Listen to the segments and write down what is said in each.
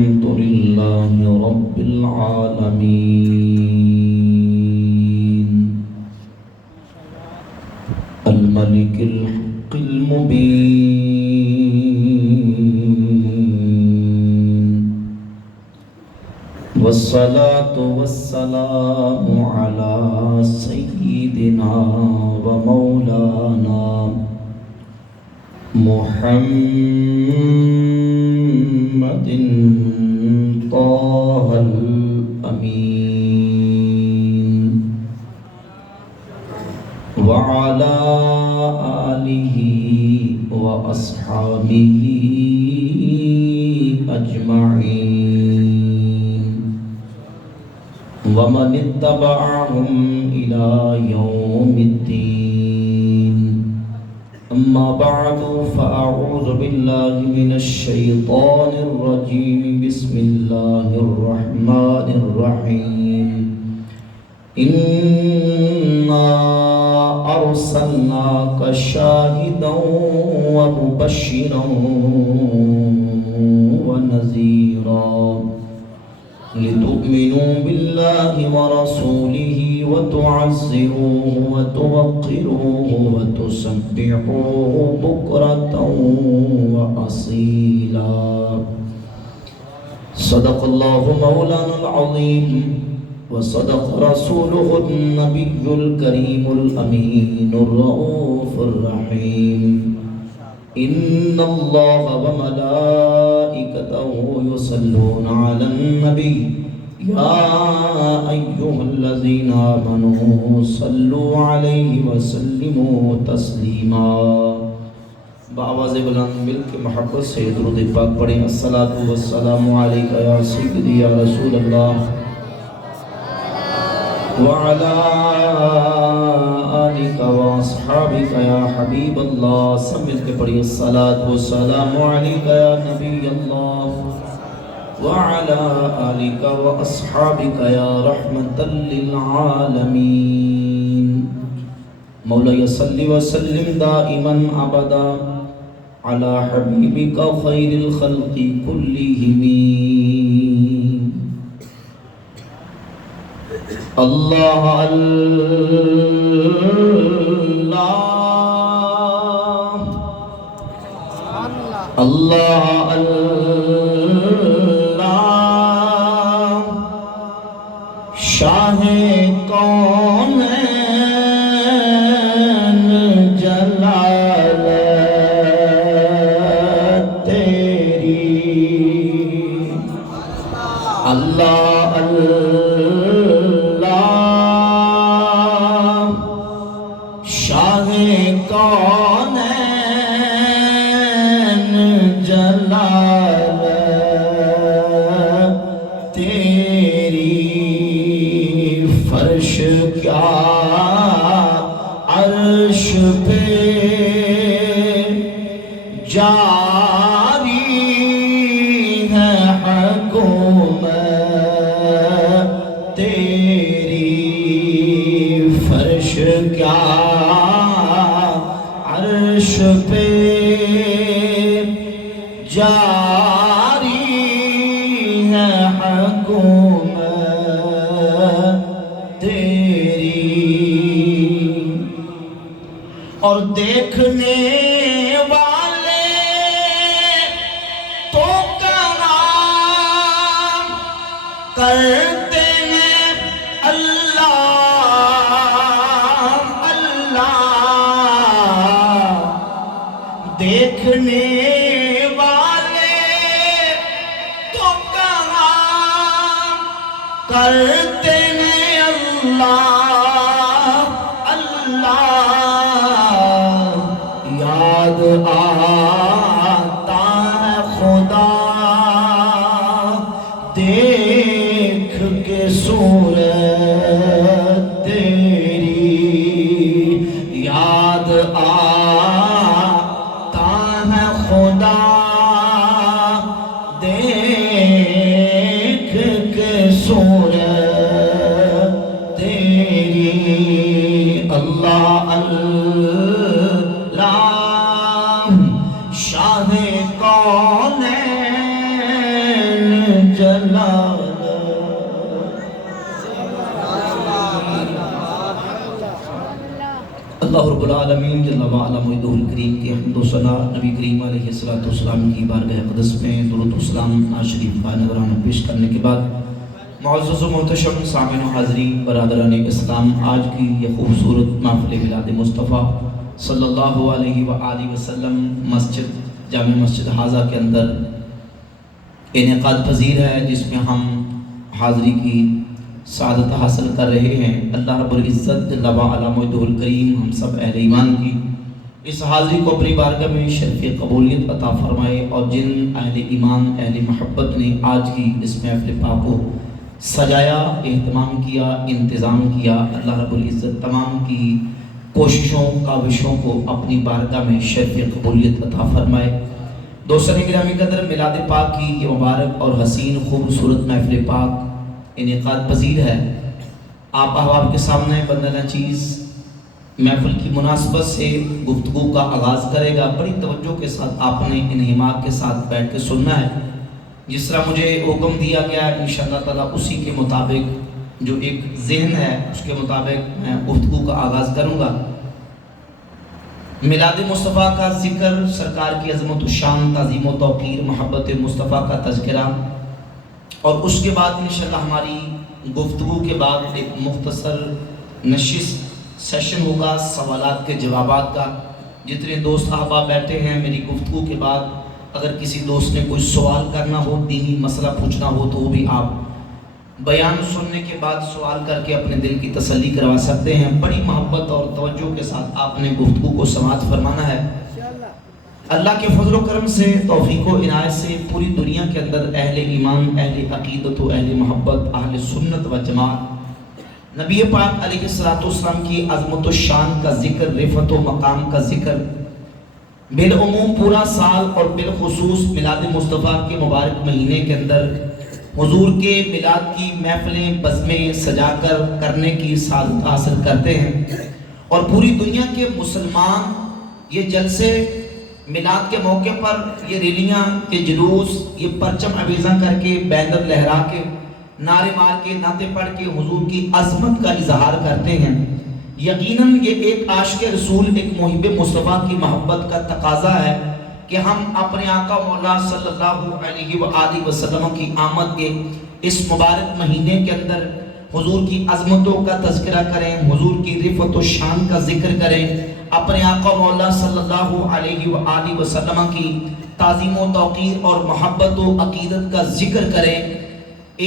الحمد لله رب العالمين الملك الحق المبين والصلاة والسلام على سيدنا ومولانا محمد طه الأمين وعلى آله وأصحابه أجمعين ومن اتبعهم إلى يوم الدين أما بعد فأعوذ بالله من الشيطان الرجيم بسم الله الرحمن الرحيم إنا أرسلناك شاهدا ومبشرا ونذيرا لتؤمنوا بالله ورسوله وتعزروه وتوقروه وتسبحوه بكرة وأصيلا صدق الله مولانا العظيم وصدق رسوله النبي الكريم الأمين الرؤوف الرحيم إن الله وملائكته يصلون على النبي يا أيها الذين آمنوا صلوا عليه وسلموا تسليما بآواز بلند مل کے محبت سے درود پاک پڑھیں الصلاۃ والسلام علیک یا سیدی یا رسول اللہ وعلى آلك وأصحابك يا حبيب الله سمجھ کے پڑھیے الصلاة والسلام عليك يا نبي الله وعلى آلك وأصحابك يا رحمة للعالمين مولاي صل وسلم دائما أبدا على حبيبك خير الخلق كلهم اللہ اللہ اللہ اللہ شاہ کونین جلال تیری اللہ اور دیکھنے والے تو کلام کرتے ہیں اللہ اللہ دیکھنے والے تو کلام کرتے ہیں اللہ اللہ یاد آتا ہے خدا دیکھ کے صورت تیری یاد آتا ہے خدا دیکھ کے صورت تیری اللہ اللہ شاہ کونین جلالہ اللہ رب العالمین جل وعلا مجدہ الکریم کی حمد و ثنا نبی کریم علیہ السلام کی بارگاہ اقدس میں درود و سلام شریف نذرانہ پیش کرنے کے بعد معزز و محتشم سامعین و حاضرین برادران اسلام، آج کی یہ خوبصورت محفل میلاد مصطفیٰ صلی اللہ علیہ وآلہ وسلم جامع مسجد حاضہ کے اندر انعقاد پذیر ہے، جس میں ہم حاضری کی سعادت حاصل کر رہے ہیں۔ اللہ رب العزت جل وعلا مجدہ الکریم ہم سب اہل ایمان کی اس حاضری کو اپنی بارگاہ میں شرف قبولیت عطا فرمائے، اور جن اہل ایمان اہل محبت نے آج کی اس محفل پاک کو سجایا، اہتمام کیا، انتظام کیا، اللہ رب العزت تمام کی کوششوں کاوشوں کو اپنی بارگاہ میں شرف قبولیت عطا فرمائے۔ دوستان گرامی قدر، میلاد پاک کی یہ مبارک اور حسین خوبصورت محفل پاک انعقاد پذیر ہے۔ آپ احباب کے سامنے بندہ نچیز محفل کی مناسبت سے گفتگو کا آغاز کرے گا۔ بڑی توجہ کے ساتھ آپ نے انہماک کے ساتھ بیٹھ کے سننا ہے، جس طرح مجھے حکم دیا گیا انشاءاللہ تعالیٰ اسی کے مطابق جو ایک ذہن ہے اس کے مطابق میں گفتگو کا آغاز کروں گا۔ میلاد مصطفیٰ کا ذکر، سرکار کی عظمت و شان، تعظیم و توقیر، محبت مصطفیٰ کا تذکرہ، اور اس کے بعد انشاءاللہ ہماری گفتگو کے بعد ایک مختصر نشست سیشن ہوگا سوالات کے جوابات کا۔ جتنے دوست احباب بیٹھے ہیں، میری گفتگو کے بعد اگر کسی دوست نے کوئی سوال کرنا ہو، دینی مسئلہ پوچھنا ہو، تو وہ بھی آپ بیان سننے کے بعد سوال کر کے اپنے دل کی تسلی کروا سکتے ہیں۔ بڑی محبت اور توجہ کے ساتھ آپ نے گفتگو کو سماعت فرمانا ہے۔ اللہ کے فضل و کرم سے، توفیق و عنایت سے پوری دنیا کے اندر اہل ایمان، اہل عقیدت و اہل محبت، اہل سنت و جماعت، نبی پاک علیہ السلام کی عظمت و شان کا ذکر، رفعت و مقام کا ذکر بالعموم پورا سال اور بالخصوص میلاد مصطفیٰ کے مبارک مہینے کے اندر حضور کے میلاد کی محفلیں بزمیں سجا کر کرنے کی سعادت حاصل کرتے ہیں، اور پوری دنیا کے مسلمان یہ جلسے میلاد کے موقع پر، یہ ریلیاں، یہ جلوس، یہ پرچم ابیزاں کر کے، بینر لہرا کے، نعرے مار کے، نعتیں پڑھ کے حضور کی عظمت کا اظہار کرتے ہیں۔ یقیناً یہ ایک عاشق رسول، ایک محب مصطفیٰ کی محبت کا تقاضا ہے کہ ہم اپنے آقا مولا صلی اللہ علیہ وآلہ وسلم کی آمد کے اس مبارک مہینے کے اندر حضور کی عظمتوں کا تذکرہ کریں، حضور کی رفعت و شان کا ذکر کریں، اپنے آقا مولا صلی اللہ علیہ وآلہ وسلم کی تعظیم و توقیر اور محبت و عقیدت کا ذکر کریں۔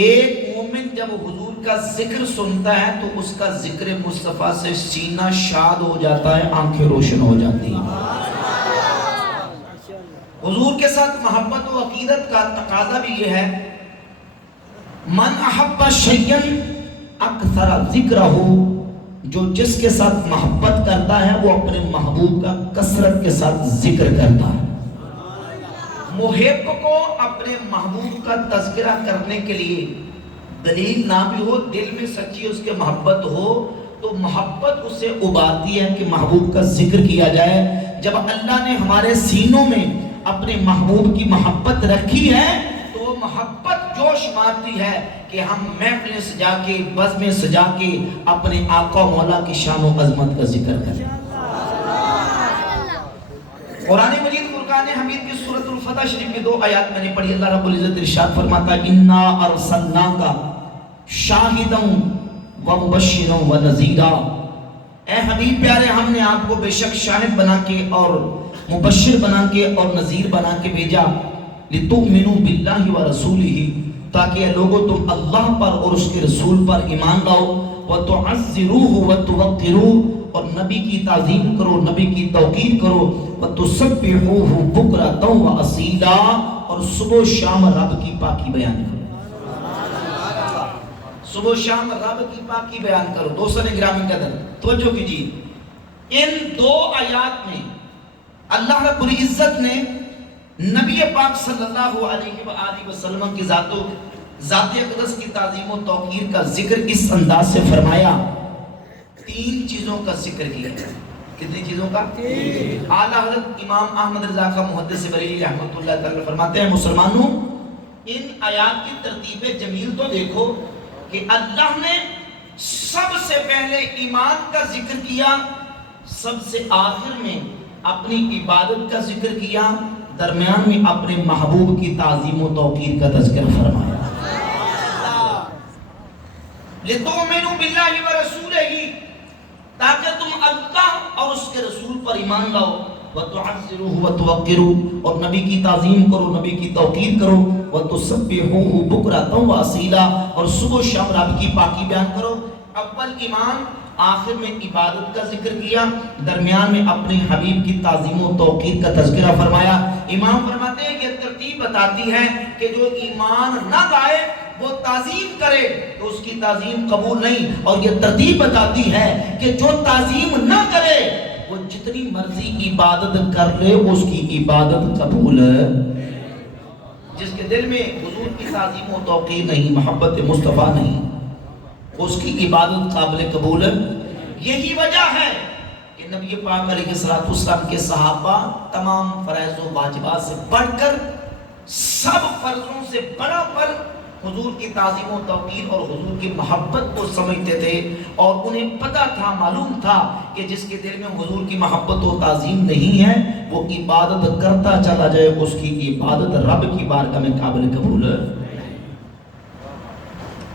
ایک مومن جب حضور کا ذکر سنتا ہے تو اس کا ذکر مصطفیٰ سے سینہ شاد ہو جاتا ہے، آنکھیں روشن ہو جاتی ہیں۔ حضور کے ساتھ محبت و عقیدت کا تقاضا بھی یہ ہے، من احب شیئا اکثر ذکرہ، جو جس کے ساتھ محبت کرتا ہے وہ اپنے محبوب کا کثرت کے ساتھ ذکر کرتا ہے۔ محب کو اپنے محبوب کا تذکرہ کرنے کے لیے دلیل نہ بھی ہو، دل میں سچی اس کے محبت ہو، تو محبت اسے ابارتی ہے کہ محبوب کا ذکر کیا جائے۔ جب اللہ نے ہمارے سینوں میں اپنے محبوب کی محبت رکھی ہے تو وہ محبت جوش مارتی ہے کہ ہم محفلیں سجا کے، بزمیں سجا کے اپنے آقا مولا کی شان و عظمت کا ذکر کریں۔ قرآن مجید فرقان حمید کی سورۃ الفتح شریف میں 2 آیات میں نے پڑھی۔ اللہ رب العزت ارشاد فرماتا ہے، انا ارسلناک شاہدا ومبشرا ونذیرا، اے حبیب پیارے، ہم نے آپ کو بے شک شاہد بنا کے اور مبشر بنا کے اور نذیر بنا کے بھیجا، لتؤمنوا باللہ ورسولہ، تاکہ لوگوں تم اللہ پر اور اس کے رسول پر ایمان لاؤ، وتعزروہ وتوقروہ، اور نبی کی تعظیم کرو، نبی کی توقیر کرو، وتسبحوہ بکرۃ واصیلا، اور صبح و شام رب کی پاکی بیان کرو، صبح و شام رب کی پاکی بیان کرو۔ دوستان گرامی قدر توجہ کیجیے، ان 2 آیات میں اللہ رب العزت نے نبی پاک صلی اللہ علیہ وآلہ وسلم کی ذات اقدس کی تعظیم و توقیر کا ذکر اس انداز سے فرمایا۔ 3 چیزوں کا ذکر کیا۔ کتنی چیزوں کا؟ اعلیٰ حضرت امام احمد رضا کا محدث بریلوی رحمۃ اللہ تعالی فرماتے ہیں، مسلمانوں ان آیات کی ترتیب جمیل تو دیکھو کہ اللہ نے سب سے پہلے ایمان کا ذکر کیا، سب سے آخر میں اپنی عبادت کا ذکر کیا، درمیان میں اپنے محبوب کی تعظیم و توقیر کا تذکرہ فرمایا۔ لِتُؤْمِنُوا بِاللَّهِ وَرَسُولِهِ، تاکہ تم اللہ اور اس کے رسول پر ایمان لاؤ، وَتُعَزِّرُوهُ وَتُوَقِّرُوهُ، اور نبی کی تعظیم کرو، نبی کی توقیر کرو، وَتُسَبِّحُوهُ بُكْرَةً وَأَصِيلًا، اور صبح و شام رب کی پاکی بیان کرو۔ اول ایمان، آخر میں عبادت کا ذکر کیا، درمیان میں اپنے حبیب کی تعظیم و توقیر کا تذکرہ فرمایا۔ امام فرماتے ہیں کہ ترتیب بتاتی ہے کہ جو ایمان نہ لائے وہ تعظیم کرے تو اس کی تعظیم قبول نہیں، اور یہ ترتیب بتاتی ہے کہ جو تعظیم نہ کرے وہ جتنی مرضی عبادت کر لے اس کی عبادت قبول ہے۔ جس کے دل میں حضور کی تعظیم و توقیر نہیں، محبت مصطفیٰ نہیں، اس کی عبادت قابل قبول ہے۔ یہی وجہ ہے کہ نبی پاک علیہ السلام کے صحابہ تمام فرائض و واجبات سے بڑھ کر، سب فرضوں سے بڑا فرض حضور کی تعظیم و توقیر اور حضور کی محبت کو سمجھتے تھے، اور انہیں پتہ تھا، معلوم تھا کہ جس کے دل میں حضور کی محبت و تعظیم نہیں ہے وہ عبادت کرتا چلا جائے اس کی عبادت رب کی بارگاہ میں قابل قبول ہے۔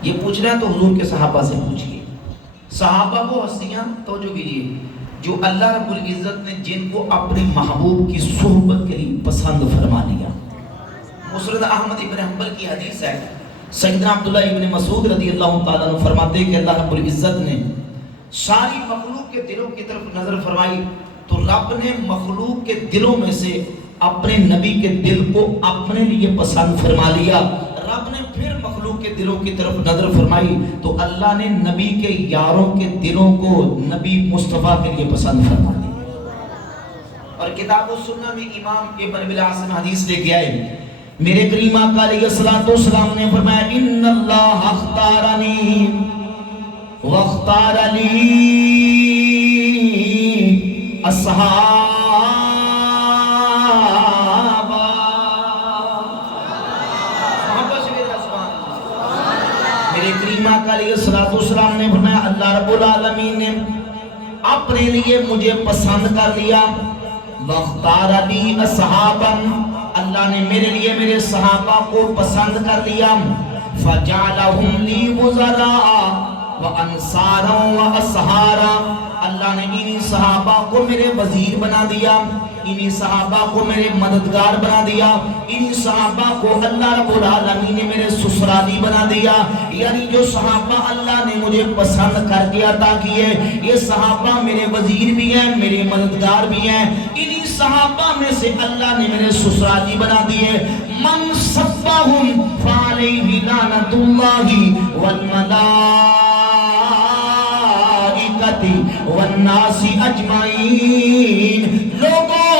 یہ پوچھنا ہے تو حضور کے صحابہ سے پوچھئے۔ صحابہ وہ ہستیاں توجہ کیجئے جو اللہ رب العزت نے جن کو اپنے محبوب کی صحبت کے لیے پسند فرما لیا۔ مسند احمد ابن حنبل کی حدیث ہے، سیدنا عبداللہ ابن مسعود رضی اللہ تعالیٰ عنہ فرماتے ہیں کہ اللہ رب العزت نے ساری مخلوق کے دلوں کی طرف نظر فرمائی تو رب نے مخلوق کے دلوں میں سے اپنے نبی کے دل کو اپنے لیے پسند فرما لیا۔ رب نے پھر مخلوق کے دلوں کی طرف نظر فرمائی تو اللہ نے نبی کے یاروں کے دلوں کو نبی مصطفیٰ کے لیے پسند فرما دیا۔ اور کتاب و سنہ میں امام ابن بالعاصم حدیث لے کے آئے، میرے کریم آقا علیہ السلام نے فرمایا ان اللہ اختارنی واختار لی اصحابا۔ میرے کریم آقا علیہ السلام نے فرمایا اللہ رب العالمین نے اپنے لیے مجھے پسند کر لیا، واختار لی اصحابا، اللہ نے میرے لیے میرے صحابہ کو پسند کر لیا، فجعلہم لی وزراء وانصارا واصحارا، اللہ نے انہی صحابہ کو میرے وزیر بنا دیا، انہی صحابہ کو میرے مددگار بنا دیا، انہی صحابہ کو اللہ رب العالمین نے میرے سسرالی بنا دیا۔ یعنی جو صحابہ اللہ نے مجھے پسند کر کے عطا کیے، یہ صحابہ میرے وزیر بھی ہیں، میرے مددگار بھی ہیں، انہی صحابہ میں سے اللہ نے میرے سسرالی بنا دیے۔ من سبہم فعلیہ لعنۃ اللہ والناس اجمعین، لوگوں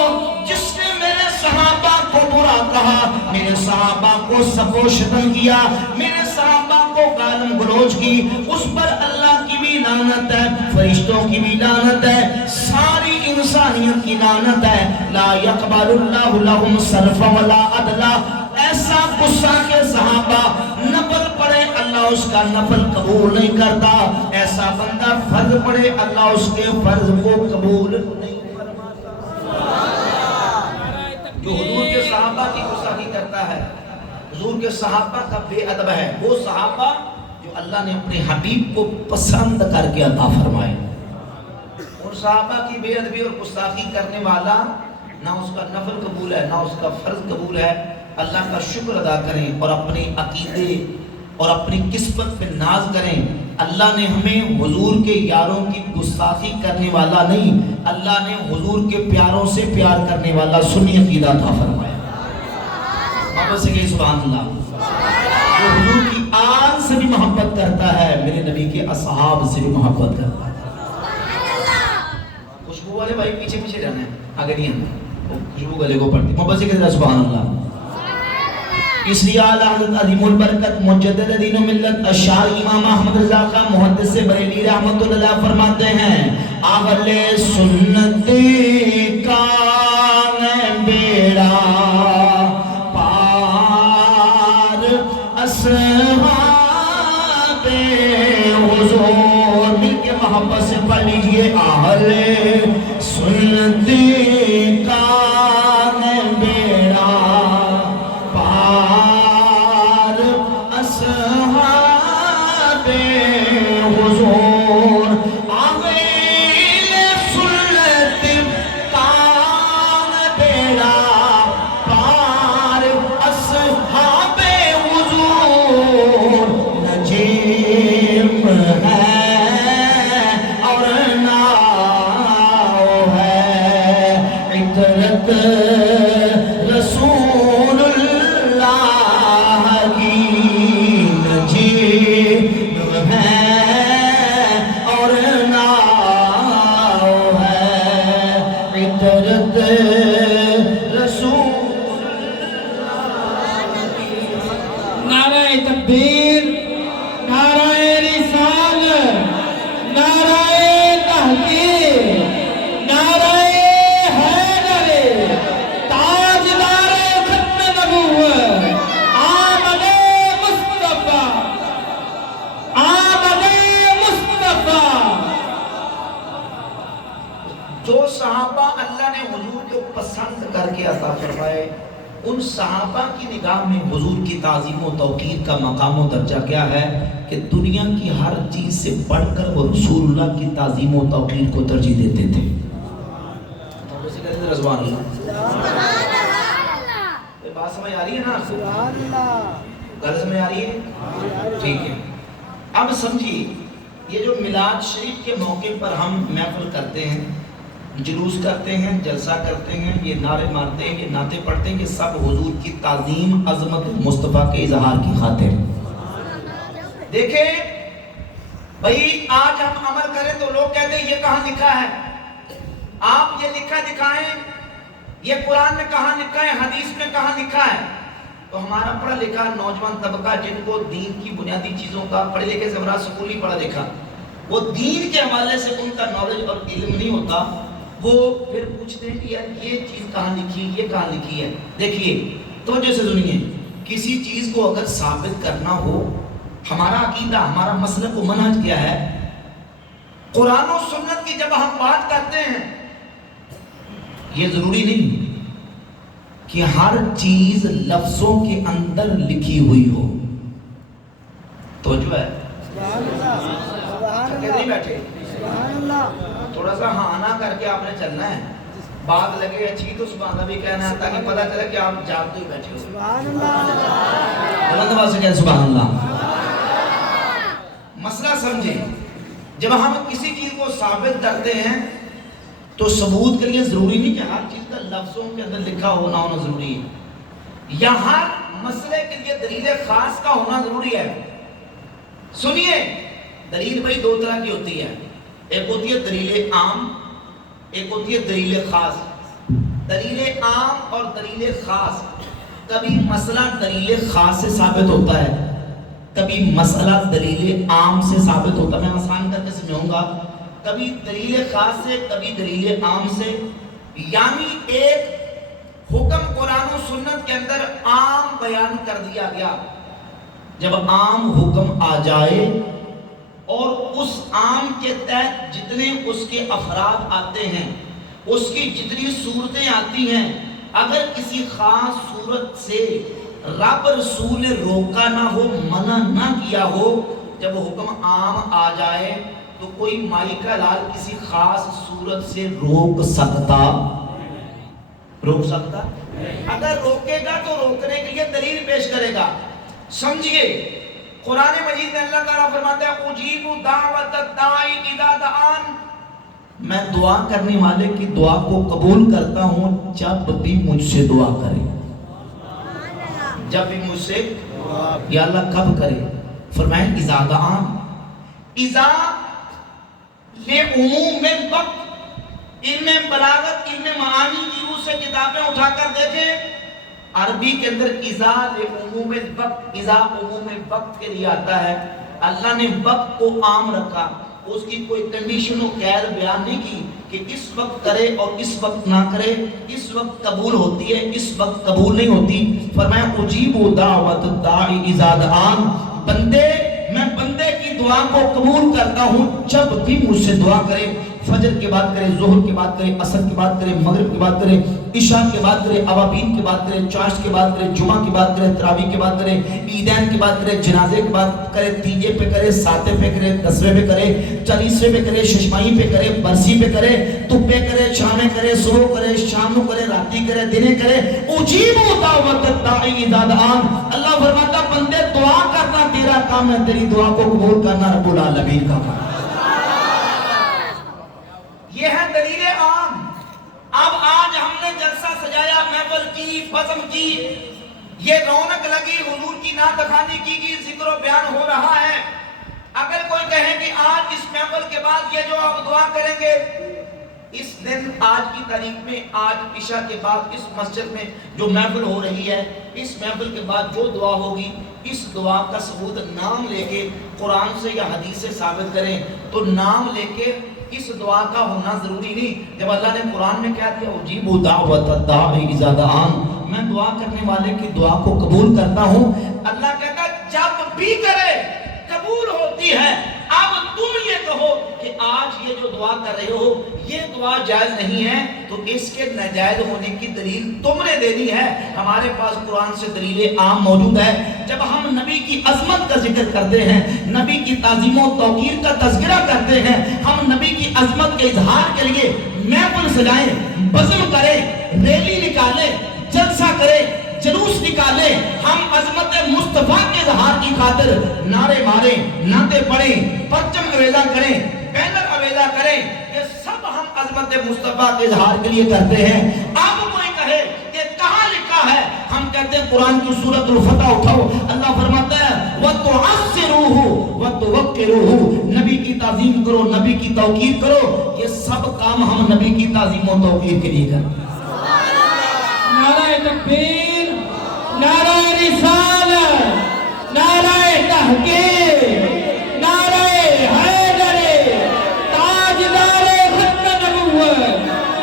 جس نے میرے صحابہ کو برا کہا، میرے صحابہ کو سب و شتم کیا، میرے صحابہ کو گالم گلوچ کی، اس پر اللہ کی بھی لعنت ہے، فرشتوں کی بھی لعنت ہے، ساری انسانیت کی لعنت ہے۔ لا یقبل اللہ لہم صرفا ولا عدلا، ایسا غصہ کے صحابہ نفل پڑھے اللہ اس کا نفل قبول نہیں کرتا، ایسا بندہ فرض پڑھے اللہ اس کے فرض کو قبول نہیں کرتا۔ جو حضور کے صحابہ کی گستاخی کرتا ہے، حضور کے صحابہ کا بے ادب ہے، وہ صحابہ جو اللہ نے اپنے حبیب کو پسند کر کے عطا فرمائے، اور صحابہ کی بے ادبی اور گستاخی کرنے والا نہ اس کا نفل قبول ہے نہ اس کا فرض قبول ہے۔ اللہ کا شکر ادا کریں اور اپنے عقیدے اور اپنی قسمت پہ ناز کریں۔ اللہ نے ہمیں حضور کے یاروں کی گستاخی کرنے والا نہیں، اللہ نے حضور کے پیاروں سے پیار کرنے والا سنی عقیدہ عطا فرمایا۔ محبت سے کہیں سبحان اللہ۔ جو حضور کی آل سے بھی محبت کرتا ہے میرے نبی کے اصحاب سے بھی محبت کرتا ہے۔ خوشبو والے بھائی پیچھے پیچھے جانا ہے، آگے نہیں آنا، خوشبو گلے کو پڑھتی۔ محبت سے کہیں سبحان اللہ۔ اس لیے اعلیٰ حضرت عظیم البرکت مجدد دین و ملت اشعری امام احمد رضا خان محدث بریلی رحمت اللہ فرماتے ہیں اہل سنت کا بیڑا پار اصحاب حضور، مل کے محبت سے پڑھ لیجئے اہل سنت کا بیڑا پار، اصحاب حضور اہل سنت کا بیڑا پار، اصحاب حضور نجیم ہے اور ناؤ ہے، عطرت رسول اللہ کی نجیم ہے اور ناؤ ہے، عطرت رسول۔ نعرہ تکبیر، نعرہ رسالت، نعرہ تحقیق، نعرہ حیدر، تاجدار ختم نبوت، آمد مصطفیٰ، آمد مصطفیٰ۔ جو صحابہ اللہ نے حضور کو پسند کر کے عطا فرمائے، ان صحابہ کی نگاہ میں حضور کی تعظیم و توقیر کا مقام و درجہ کیا ہے کہ دنیا کی ہر چیز سے بڑھ کر وہ رسول اللہ کی تعظیم و توقیر کو ترجیح دیتے تھے۔ رضوان اللہ، یہ بات سمجھ آ رہی ہے نا؟ گل سمجھ آ رہی ہے؟ ٹھیک ہے، اب سمجھیے یہ جو میلاد شریف کے موقع پر ہم محفل کرتے ہیں، جلوس کرتے ہیں، جلسہ کرتے ہیں، یہ نعرے مارتے ہیں، یہ نعتیں پڑھتے ہیں، یہ سب حضور کی تعظیم، عظمت مصطفیٰ کے اظہار کی خاطر۔ دیکھیں بھئی، آج ہم عمل کریں تو لوگ کہتے ہیں یہ کہاں لکھا ہے؟ آپ یہ لکھا دکھائیں، یہ قرآن میں کہاں لکھا ہے، حدیث میں کہاں لکھا ہے؟ تو ہمارا پڑھا لکھا نوجوان طبقہ جن کو دین کی بنیادی چیزوں کا، پڑھے لکھے سے ہمارا سکولی پڑھا لکھا، وہ دین کے حوالے سے ان کا نالج اور علم نہیں ہوتا، وہ پھر پوچھتے ہیں کہ یار یہ چیز کہاں لکھی، یہ کہاں لکھی ہے؟ دیکھیے توجہ سے سنیے، کسی چیز کو اگر ثابت کرنا ہو، ہمارا عقیدہ، ہمارا مسلک و منہج کیا ہے؟ قرآن و سنت کی جب ہم بات کرتے ہیں، یہ ضروری نہیں کہ ہر چیز لفظوں کے اندر لکھی ہوئی ہو۔ توجہ ہے؟ نہیں بیٹھے، تھوڑا سا ہاں نہ کر کے آپ نے چلنا ہے، بات لگے اچھی تو سبحان اللہ بھی کہنا ہے تاکہ پتہ چلے کہ آپ جاگتے ہی بیٹھے ہو۔ بلند آواز سے کہیں سبحان اللہ۔ مسئلہ سمجھیں، جب ہم کسی چیز کو ثابت کرتے ہیں تو ثبوت کے لیے ضروری نہیں کہ ہر چیز کا لفظوں کے اندر لکھا ہونا ضروری ہے، یا ہر مسئلے کے لیے دلیل خاص کا ہونا ضروری ہے۔ سنیے، دلیل بھائی دو طرح کی ہوتی ہے، ایک ہوتی ہے دلیل عام، ایک ہوتی ہے دلیل خاص۔ دلیل عام اور دلیل خاص، کبھی مسئلہ دلیل خاص سے ثابت ہوتا ہے، کبھی مسئلہ دلیل عام سے ثابت ہوتا ہے۔ میں آسان کر کے سمجھاؤں گا، کبھی دلیل خاص سے، کبھی دلیل عام سے، یعنی ایک حکم قرآن و سنت کے اندر عام بیان کر دیا گیا، جب عام حکم آ جائے اور اس عام کے تحت جتنے اس کے افراد آتے ہیں، اس کی جتنی صورتیں آتی ہیں، اگر کسی خاص صورت سے رب رسول نے روکا نہ ہو، منع نہ کیا ہو، جب حکم عام آ جائے تو کوئی مائی کا لال کسی خاص صورت سے روک سکتا؟ اگر روکے گا تو روکنے کے لیے دلیل پیش کرے گا۔ سمجھئے، قرآن مجید میں اللہ تعالیٰ فرماتا ہے اجیب دعوت الداعی اذا دعان، میں دعا کرنے والے کی دعا کو قبول کرتا ہوں جب بھی مجھ سے دعا کرے۔ جب بھی مجھ سے، یا اللہ کب کرے؟ فرمائیں اذا دعان، اذا لعموم الوقت۔ علم بلاغت، علم معانی کی روح سے کتابیں اٹھا کر دیکھیں، عربی کے اندر اذا لعموم الوقت، اذا عموم وقت کے لیے آتا ہے۔ اللہ نے وقت کو عام رکھا، اس کی کوئی کنڈیشن و قید بیان نہیں کی، کہ اس وقت کرے اور اس وقت نہ کرے، اس وقت قبول ہوتی ہے، اس وقت قبول نہیں ہوتی۔ فرمایا اجیب دعوت الداعی اذا دعان، بندے میں بندے کی دعا کو قبول کرتا ہوں جب بھی مجھ سے دعا کرے، فجر کے بعد کرے، ظہر کے بعد کرے، عصر کے بعد کرے، مغرب کے بعد کرے، عشاء کے بعد کرے، اوابین کے بعد کرے، چاشت کے بعد کرے، جمعہ کے بعد کرے، تراویح کے بعد کرے، عیدین کے بعد کرے، جنازے کے بعد کرے، تیجے پہ کرے، ساتویں پہ کرے، 10ویں پہ کرے، 40ویں پہ کرے، ششماہی پہ کرے، برسی پہ کرے، تپے کرے، شامے کرے، صبح کرے، شام کرے، راتی کرے، دنے کرے۔ اجیب دعوت الداعی اذا دعان، اللہ فرماتا بندے دعا کرنا تیرا کام ہے، تیری دعا کو قبول کرنا رب العالمین کا کام ہے۔ یہ ہے دلیل عام۔ اب آج ہم نے جلسہ سجایا، محفل کی، بزم کی، یہ رونق لگی، حضور کی نعت خوانی کی گئی، ذکر و بیان ہو رہا ہے۔ اگر کوئی کہے کہ آج اس محفل کے بعد یہ جو آپ دعا کریں گے، اس دن آج کی تاریخ میں، آج عشاء کے بعد اس مسجد میں جو محفل ہو رہی ہے، اس محفل کے بعد جو دعا ہوگی، اس دعا کا ثبوت نام لے کے قرآن سے یا حدیث سے ثابت کریں، تو نام لے کے اس دعا کا ہونا ضروری نہیں۔ جب اللہ نے قرآن میں کیا دیا، اجیب دعوت الداعی اذا دعان، میں دعا کرنے والے کی دعا کو قبول کرتا ہوں۔ اللہ کہتا جب بھی کرے قبول ہوتی ہے۔ اب تم یہ کہو کہ آج یہ جو دعا کر رہے ہو یہ دعا جائز نہیں ہے، تو اس کے ناجائز ہونے کی دلیل تم نے دینی ہے۔ ہمارے پاس قرآن سے دلیل عام موجود ہے۔ جب ہم نبی کی عظمت کا ذکر کرتے ہیں، نبی کی تعظیم و توقیر کا تذکرہ کرتے ہیں، ہم نبی کی عظمت کے اظہار کے لیے محفل سجائیں، بزم کریں، ریلی نکالیں، جلسہ کریں، جلوس نکالے، ہم عظمت مصطفیٰ کے اظہار کی خاطر نعرے ماریں، نعتیں پڑھیں، پرچم اویزا کریں، بینر اویزا کریں، یہ سب ہم عظمت مصطفیٰ کے اظہار کے لیے کرتے ہیں۔ اب کوئی کہے کہ کہاں لکھا ہے، ہم کہتے ہیں قرآن کی سورۃ الفتح اٹھاؤ، اللہ فرماتا ہے وَتُعَصِّرُوهُ وَتُوَقِّرُوهُ، نبی کی تعظیم کرو، نبی کی توقیر کرو۔ یہ سب کام ہم نبی کی تعظیم و توقیر کے لیے کرتے ہیں۔ نعرہ تکبیر، نعرہ رسالت، نعرہ تحقیق، نعرہ حیدر، تاجدار ختم نبوت،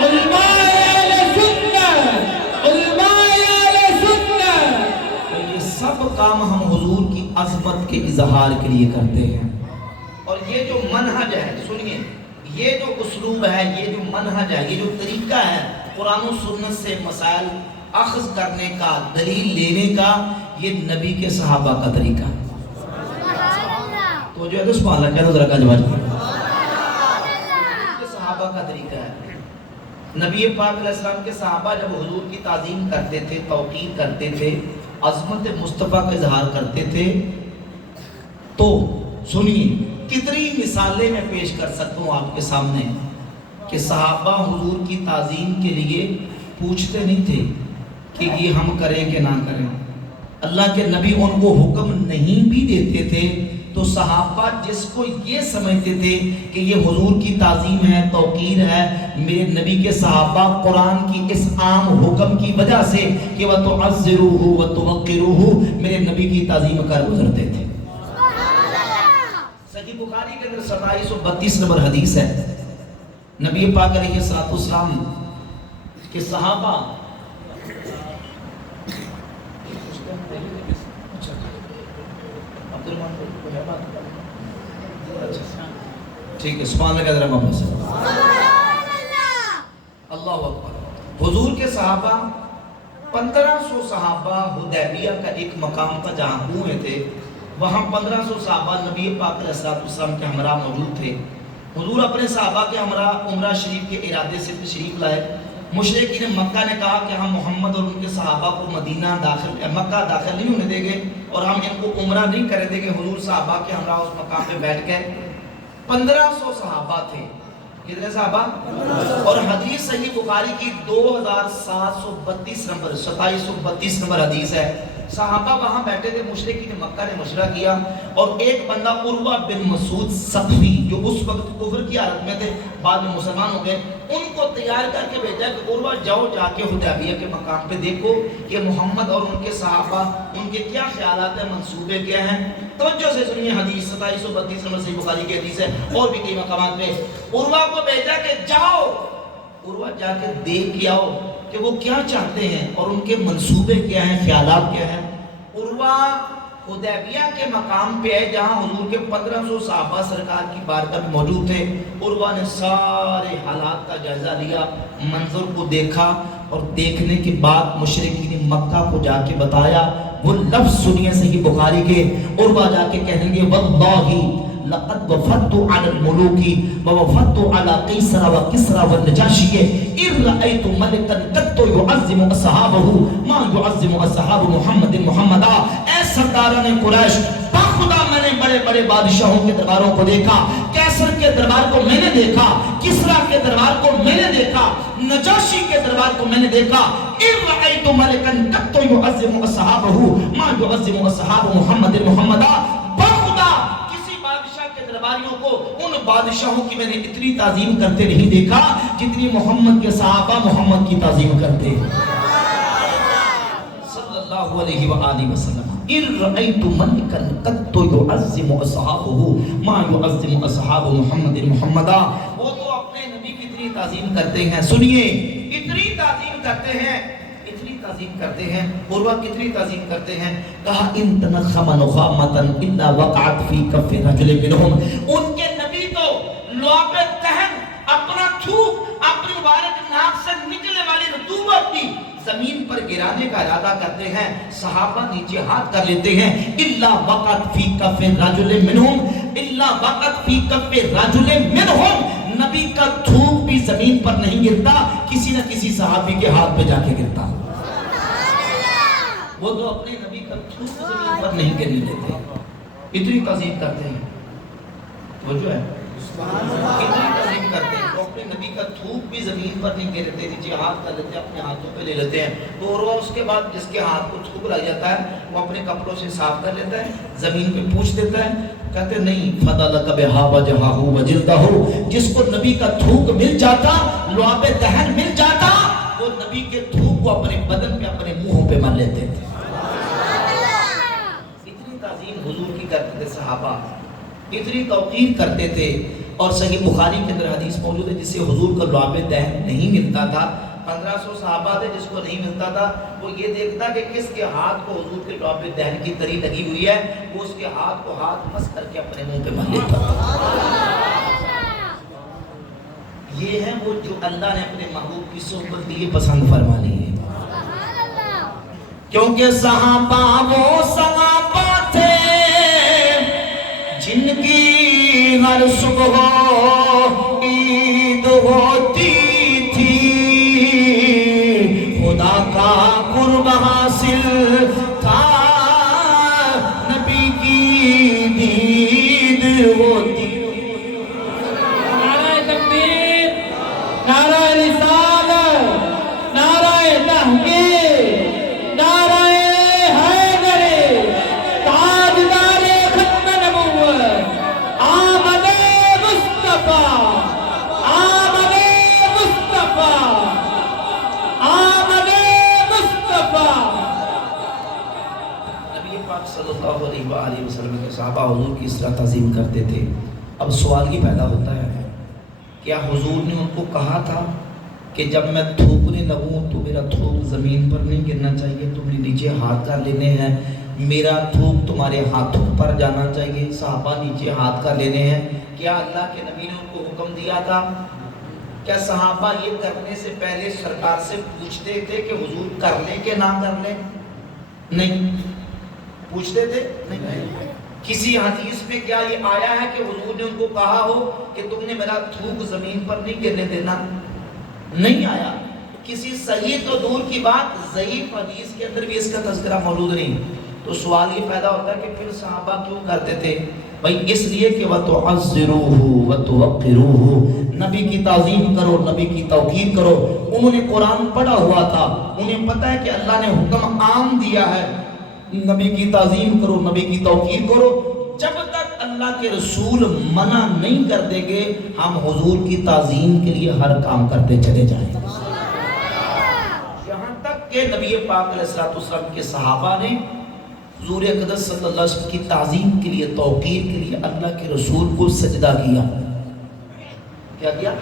علماء اہل سنت، علماء اہل سنت۔ تو یہ سب کام ہم حضور کی عظمت کے اظہار کے لیے کرتے ہیں۔ اور یہ جو منہج ہے، سنیے، یہ جو اسلوب ہے، یہ جو منہج ہے، یہ جو طریقہ ہے قرآن و سنت سے مسائل اخذ کرنے کا، دلیل لینے کا، یہ نبی کے صحابہ کا طریقہ ہے۔ تو جو ہے تو سبحان اللہ کہہ دو ذرا کا جواب یہ صحابہ کا طریقہ ہے۔ نبی پاک علیہ السلام کے صحابہ جب حضور کی تعظیم کرتے تھے، توقیر کرتے تھے، عظمت مصطفیٰ کا اظہار کرتے تھے، تو سنیے کتنی مثالیں میں پیش کر سکتا ہوں آپ کے سامنے کہ صحابہ حضور کی تعظیم کے لیے پوچھتے نہیں تھے کہ یہ ہم کریں کہ نہ کریں۔ اللہ کے نبی ان کو حکم نہیں بھی دیتے تھے، تو صحابہ جس کو یہ سمجھتے تھے کہ یہ حضور کی تعظیم ہے، توقیر ہے، میرے نبی کے صحابہ قرآن کی اس عام حکم کی وجہ سے کہ وَتُعَزِّرُوهُ وَتُوَقِّرُوهُ میرے نبی کی تعظیم کر گزرتے تھے۔ صحیح بخاری کے اندر 2732 نمبر حدیث ہے، نبی پاک علیہ السلام کے صحابہ ٹھیک ہے، سبحان اللہ ذرا محمد صلی اللہ اکبر۔ حضور کے صحابہ 1500 صحابہ حدیبیہ کا ایک مقام تھا جہاں کنویں تھے، وہاں 1500 صحابہ نبی پاک علیہ السلام کے ہمراہ موجود تھے۔ حضور اپنے صحابہ کے ہمراہ عمرہ شریف کے ارادے سے تشریف لائے۔ مشرکین مکہ نے کہا کہ ہم محمد اور ان کے صحابہ کو مکہ داخل نہیں ہونے دیں گے اور ہم ان کو عمرہ نہیں کرنے دیں گے۔ حضور صحابہ کے ہمراہ اس مقام پہ بیٹھ گئے۔ 1500 صحابہ تھے، کتنے صحابہ؟ اور حدیث صحیح بخاری کی 2732 نمبر 2732 نمبر حدیث ہے، صحابہ وہاں بیٹھے تھے، مشرکین مکہ نے مشورہ کیا اور ایک بندہ عروہ بن مسعود ثقفی جو اس وقت کفر کی حالت میں تھے، بعد میں مسلمان ہو گئے، ان کو تیار کر کے بھیجا کہ عروہ جاؤ جا کے حدیبیہ کے مقام پہ دیکھو کہ محمد اور ان کے صحابہ ان کے کیا خیالات ہیں، منصوبے کیا ہیں۔ توجہ سے سنیے، حدیث 2732 نمبر صحیح بخاری کی حدیث ہے، اور بھی کئی مقامات میں عروہ کو بھیجا کہ جاؤ، عروہ جا کے دیکھ کے آؤ کہ وہ کیا چاہتے ہیں اور ان کے منصوبے کیا ہیں، خیالات کیا ہیں۔ عروہ حدیبیہ کے مقام پہ ہے جہاں حضور کے 1500 صحابہ سرکار کی بارگاہ میں موجود تھے۔ عروہ نے سارے حالات کا جائزہ لیا، منظر کو دیکھا، اور دیکھنے کے بعد مشرکین مکہ کو جا کے بتایا۔ وہ لفظ سنیے صحیح بخاری کے، عروہ جا کے کہیں گے واللہ لقد وفدت على الملوك ووفدت على قیصر وکسرى والنجاشی ان رأيت ملكا قد يعظم اصحابه ما يعظم اصحاب محمد محمدا۔ اے سرداران قریش، خدا میں نے بڑے بڑے بادشاہوں کے درباروں کو دیکھا، کیسر کے دربار کو میں نے دیکھا، کسرا کے دربار کو میں نے دیکھا، نجاشی کے دربار کو میں نے دیکھا۔ ان رأيت ملكا قد يعظم اصحابه ما يعظم اصحاب محمد محمدا۔ بخدا کسی بادشاہ کے درباریوں کو ان بادشاہوں کی میں نے اتنی تعظیم کرتے نہیں دیکھا جتنی محمد کے صحابہ محمد کی تعظیم کرتے صلی اللہ علیہ وآلہ وسلم۔ ان رأيت ملكا قد يعظم اصحابه ما يعظم اصحاب محمد محمدا۔ وہ تو اپنے نبی کی اتنی تعظیم کرتے ہیں، سنیے، اتنی تعظیم کرتے ہیں، اتنی تعظیم کرتے ہیں۔ عروہ کتنی تعظیم کرتے ہیں؟ کہا ان تنخم نخامتا الا وقعت فی کف رجل منہم۔ ان کے نبی تو لعاب تہن، اپنا تھوک اپنی مبارک ناک سے نکلنے والی رطوبت کی زمین پر گرانے کا ارادہ کرتے ہیں، صحابہ نیچے ہاتھ کر لیتے ہیں۔ الا وقعت فی کف رجل منہم، الا وقعت فی کف رجل منہم۔ نبی کا تھوک بھی زمین پر نہیں گرتا، کسی نہ کسی صحابی کے ہاتھ پہ جا کے گرتا۔ وہ تو اپنے نبی کا تھوک زمین پر نہیں گرنے دیتے، اتنی تعظیم کرتے ہیں۔ وہ جو ہے اتنی تعظیم کرتے ہیں، وہ اپنے نبی کا تھوک بھی زمین پر نہیں گرتے، نیچے ہاتھ کر لیتے ہیں، اپنے ہاتھوں پہ لے لیتے ہیں۔ تو عروہ اس کے بعد جس کے ہاتھ کو تھوک لگ جاتا ہے وہ اپنے کپڑوں سے صاف کر لیتا ہے، زمین پہ پوچھ دیتا ہے، کہتے نہیں فَضَلَكَ بِهَا وَجْهَهُ وَجِلْدَهُ۔ جس کو نبی کا تھوک مل جاتا، لعاب دہن مل جاتا، وہ نبی کے تھوک کو اپنے بدن پہ اپنے منہوں پہ مل لیتے تھے۔ اتنی تعظیم حضور کی کرتے تھے صحابہ، اتنی توقیر کرتے تھے۔ اور صحیح بخاری کے اندر حدیث موجود ہے جس سے حضور کا لعاب دہن نہیں ملتا تھا، 1500 صحابہ تھے جس کو نہیں ملتا تھا، وہ یہ دیکھتا کہ کس کے ہاتھ کو حضور کے لعاب دہن کی تری لگی ہوئی ہے، وہ اس کے ہاتھ کو ہاتھ مس کر کے اپنے منہ پہ مل لیتا تھا۔ یہ ہے وہ جو اللہ نے اپنے محبوب کی صحبت کے لیے پسند فرما لی ہے، کیونکہ صحابہ وہ صحابہ تھے جن کی ہر صبح عید ہوتی تھی، خدا کا قرب حاصل تھا، نبی کی دید ہوتی۔ نعرہ تکبیر، نعرہ رسالت، نعرہ تحقیق، نعرہ حیدر، تاجدار ختم نبوت، آمد مصطفیٰ، آمد مصطفیٰ، آمد مصطفیٰ۔ نبی پاک صلی اللہ علیہ وآلہ وسلم کے صحابہ حضور کی اس طرح تعظیم کرتے تھے۔ اب سوال یہ پیدا ہوتا ہے، کیا حضور نے ان کو کہا تھا کہ جب میں تھوکنے لگوں تو میرا تھوک زمین پر نہیں گرنا چاہیے، تم نے نیچے ہاتھ کر لینے ہیں، میرا تھوک تمہارے ہاتھوں پر جانا چاہیے، صحابہ نیچے ہاتھ کر لینے ہیں؟ کیا اللہ کے نبی نے ان کو حکم دیا تھا؟ کیا صحابہ یہ کرنے سے پہلے سرکار سے پوچھتے تھے کہ حضور کر لیں کہ نہ کر لیں؟ نہیں پوچھتے تھے، نہیں۔ کسی حدیث میں کیا یہ آیا ہے کہ حضور نے ان کو کہا ہو کہ تم نے میرا تھوک زمین پر نہیں گرنے دینا؟ نہیں آیا۔ کسی صحیح تو دور کی بات، ضعیف حدیث کے اندر بھی اس کا تذکرہ موجود نہیں۔ تو سوال یہ پیدا ہوتا ہے کہ پھر صحابہ کیوں کرتے تھے؟ بھائی اس لیے کہ وَتُعَزِّرُوهُ وَتُوَقِّرُوهُ، نبی کی تعظیم کرو، نبی کی توقیر کرو۔ انہوں نے قرآن پڑھا ہوا تھا، انہیں پتہ ہے کہ اللہ نے حکم عام دیا ہے نبی کی تعظیم کرو، نبی کی توقیر کرو. جب تک اللہ کے رسول منع نہیں کر دیں گے ہم حضور کی تعظیم کے لیے ہر کام کرتے چلے جائیں. یہاں تک کہ نبی پاک علیہ السلام کے صحابہ نے حضور اقدس صلی اللہ علیہ وسلم کی تعظیم کے لیے، توقیر کے لیے اللہ کے رسول کو سجدہ کیا. کیا کیا؟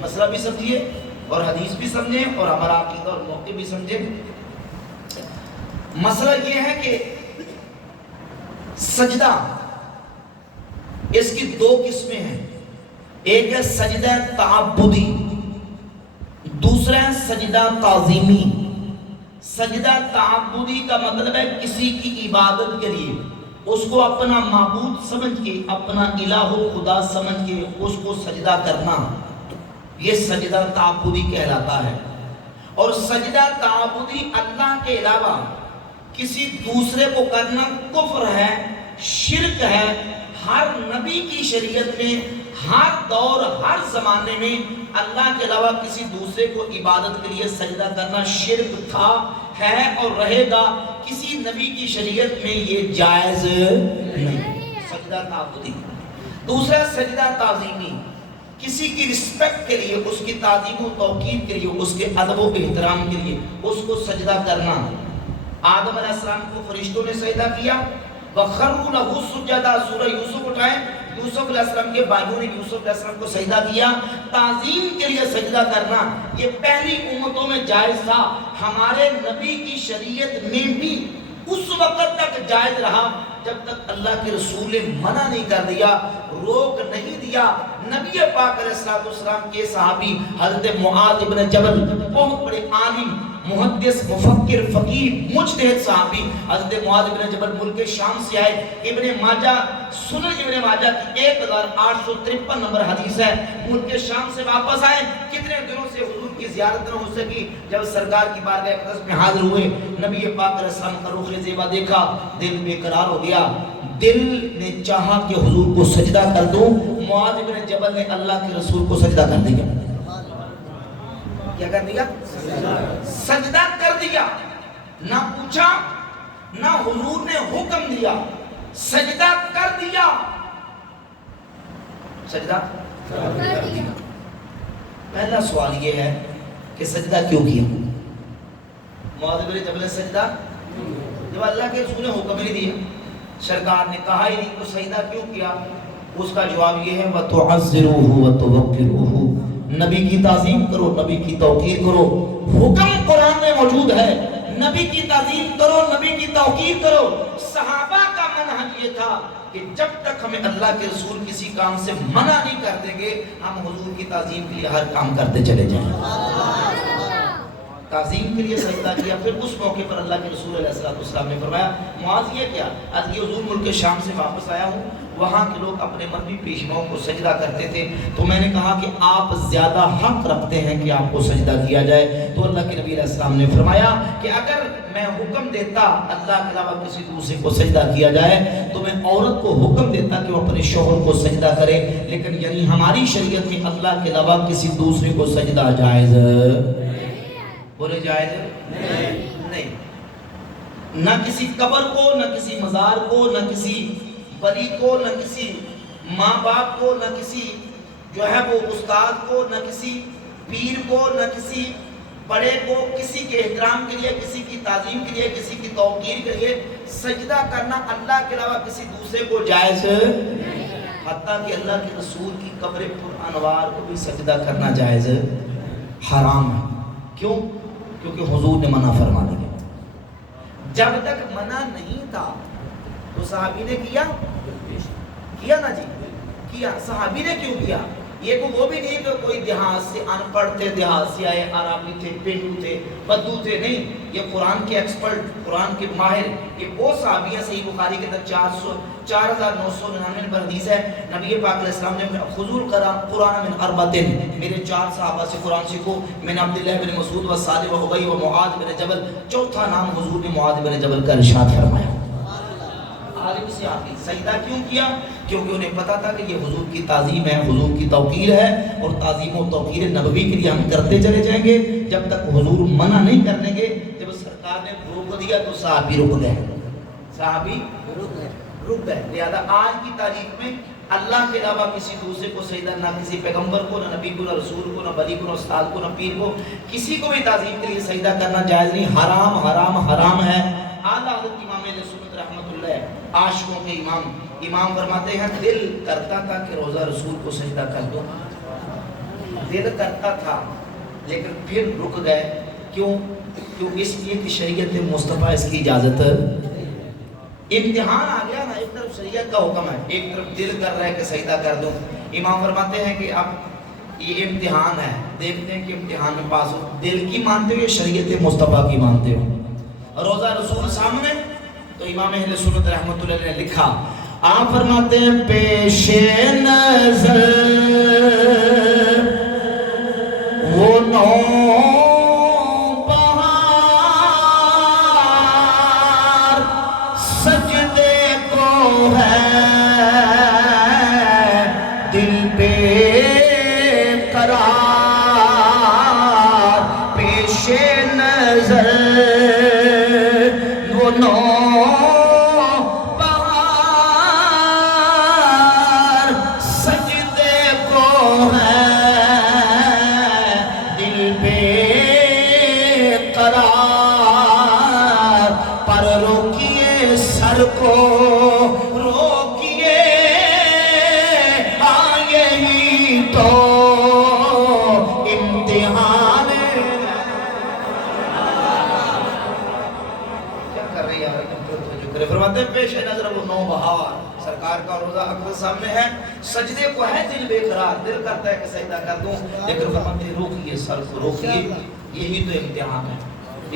مسئلہ بھی سمجھیے اور حدیث بھی سمجھیں اور ہمارا عقیدہ اور موقع بھی سمجھیں. مسئلہ یہ ہے کہ سجدہ اس کی دو قسمیں ہیں. ایک ہے سجدہ تعبدی، دوسرا ہے سجدہ تعظیمی. سجدہ تعبدی کا مطلب ہے کسی کی عبادت کے لیے اس کو اپنا معبود سمجھ کے، اپنا الہ و خدا سمجھ کے اس کو سجدہ کرنا، یہ سجدہ تعبدی کہلاتا ہے. اور سجدہ تعبدی اللہ کے علاوہ کسی دوسرے کو کرنا کفر ہے، شرک ہے. ہر نبی کی شریعت میں ہر دور ہر زمانے میں اللہ کے علاوہ کسی دوسرے کو عبادت کے لیے سجدہ کرنا شرک تھا، ہے اور رہے گا. کسی نبی کی شریعت میں یہ جائز نہیں. سجدہ تعبدی. دوسرا سجدہ تعظیمی، کسی کی رسپیکٹ کے لیے، اس کی تعظیم و توقیر کے لیے، اس کے ادب و احترام کے لیے اس کو سجدہ کرنا. آدم علیہ السلام کو فرشتوں نے سجدہ کیا. وَخَرُّوا لَهُ سُجَّدًا، سورہ یوسف اٹھائیں، یوسف علیہ السلام کے بھائیوں نے یوسف علیہ السلام کو سجدہ کیا. تعظیم کے لیے سجدہ کرنا یہ پہلی امتوں میں جائز تھا. ہمارے نبی کی شریعت میں بھی اس وقت تک جائز رہا جب تک اللہ کے رسول نے منع نہیں کر دیا، روک نہیں دیا. نبی پاک علیہ السلام کے صحابی حضرت معاذ ابن جبل، بہت بڑے عالم، محدث، مفکر، فقیر، مجتہد صحابی حضرت معاذ ابن جبل ملک شام سے آئے. ابن ماجہ، سنن ابن ماجہ کی 1853 نمبر حدیث ہے. ملک شام سے واپس آئے، کتنے دنوں سے حضور کی زیارت نہ ہو سکی. جب سرکار کی بارگاہ اقدس میں حاضر ہوئے، نبی پاک علیہ السلام کا رخ زیبا دیکھا، دل بے قرار ہو گیا. دل نے چاہا کہ حضور کو سجدہ کر دوں. معاذ ابن جبل نے اللہ کے رسول کو سجدہ کر دیا. کیا کر دیا؟ سجدہ کر دیا. نہ پوچھا، نہ حضور نے حکم دیا، سجدہ کر دیا. سجدہ کر دیا. پہلا سوال یہ ہے کہ سجدہ کیوں کیا؟ معاذ بن جبل نے سجدہ جب اللہ کے رسول نے حکم نہیں دیا، سرکار نے کہا ہی نہیں، تو سجدہ کیوں کیا؟ اس کا جواب یہ ہے وَتُعَزِّرُوهُ وَتُوَقِّرُوهُ، نبی کی تعظیم کرو، نبی کی توقیر کرو. حکم قرآن میں موجود ہے، نبی کی تعظیم کرو، نبی کی توقیر کرو. صحابہ کا منہج یہ تھا کہ جب تک ہمیں اللہ کے رسول کسی کام سے منع نہیں کر دیں گے ہم حضور کی تعظیم کے لیے ہر کام کرتے چلے جائیں. تعظیم کے لیے سجدہ کیا. پھر اس موقع پر اللہ کے رسول علیہ السلام نے فرمایا معاذ یہ کیا؟ آج یہ حضور ملک شام سے واپس آیا ہوں، وہاں کے لوگ اپنے مذہبی پیشواؤں کو سجدہ کرتے تھے، تو میں نے کہا کہ آپ زیادہ حق رکھتے ہیں کہ آپ کو سجدہ کیا جائے. تو اللہ کے نبی علیہ السلام نے فرمایا کہ اگر میں حکم دیتا اللہ کے علاوہ کسی دوسرے کو سجدہ کیا جائے تو میں عورت کو حکم دیتا کہ وہ اپنے شوہر کو سجدہ کرے. لیکن یعنی ہماری شریعت میں اللہ کے علاوہ کسی دوسرے کو سجدہ جائز بولے جائز نہیں. نہ کسی قبر کو، نہ کسی مزار کو، نہ کسی ولی کو، نہ کسی ماں باپ کو، نہ کسی جو ہے وہ استاد کو، نہ کسی پیر کو، نہ کسی بڑے کو. کسی کے احترام کے لیے، کسی کی تعظیم کے لیے، کسی کی توقیر کے لیے سجدہ کرنا اللہ کے علاوہ کسی دوسرے کو جائز، حتیٰ کہ اللہ کے رسول کی قبر پر انوار کو بھی سجدہ کرنا جائز حرام ہے. کیوں؟ کیونکہ حضور نے منع فرما دیا. جب تک منع نہیں تھا تو صحابی نے کیا نا جی، کیا. صحابی نے کیوں کیا؟ یہ وہ بھی نہیں کہ کوئی دیہات سے ان پڑھ تھے، دیہات سے آئے، عربی تھے، پینڈو تھے، بدو تھے، نہیں. یہ قرآن کے ایکسپرٹ، قرآن کے ماہر. یہ وہ صحابی ہیں. صحیح بخاری کے اندر 4999 نمبر حدیث ہے. نبی پاک علیہ السلام نے حضور قرآن من اربعین، میرے 4 صحابہ سے قرآن سیکھو. من عبداللہ بن مسعود و سعد و ابی و معاذ بن جبل. چوتھا نام حضور نے معاذ بن جبل کا ارشاد فرمایا. ظالم سے آگے سجدہ کیوں کیا؟ کیونکہ انہیں پتا تھا کہ یہ حضور کی تعظیم ہے، حضور کی توقیر ہے، اور تعظیم و توقیر نبوی کے لیے ہم کرتے چلے جائیں گے جب تک حضور منع نہیں کر دیں گے۔ جب سرکار نے روک دیا تو صحابی رک گئے، صحابی رک گئے۔ لہذا آج کی تاریخ میں اللہ کے علاوہ کسی دوسرے کو سجدہ، نہ کسی پیغمبر کو، نہ نبی کو، نہ رسول کو، نہ ولی کو، نہ استاد کو، نہ پیر کو، کسی کو بھی تعظیم کے لیے سجدہ کرنا جائز نہیں، حرام حرام حرام ہے۔ اعلیٰ حضرت امام اہل سنت رحمۃ اللہ عاشقوں کے امام فرماتے ہیں دل کرتا تھا کہ روزہ رسول کو سجدہ کر دو، دل کرتا تھا لیکن پھر رک گئے۔ کیوں؟ اس لیے کہ شریعت مصطفیٰ اس کی اجازت، امتحان آ گیا نا، ایک طرف شریعت کا حکم ہے، ایک طرف دل کر رہا ہے کہ سجدہ کر دوں۔ امام فرماتے ہیں کہ اب یہ امتحان ہے، دیکھتے ہیں کہ امتحان میں پاس ہو، دل کی مانتے ہو یا شریعت مصطفیٰ کی مانتے ہو؟ روزہ رسول سامنے تو امام اہل سنت رحمۃ اللہ نے لکھا، آپ فرماتے ہیں پیش نظر وہ نو پیش نظر وہ نو بہار، سرکار کا روزہ اکبر سامنے ہے، سجدے کو ہے دل بے قرار، دل کرتا ہے کہ سجدہ کر دوں، لیکن فرماتے ہیں روکیے، سر کو روکیے، یہی تو امتحان ہے۔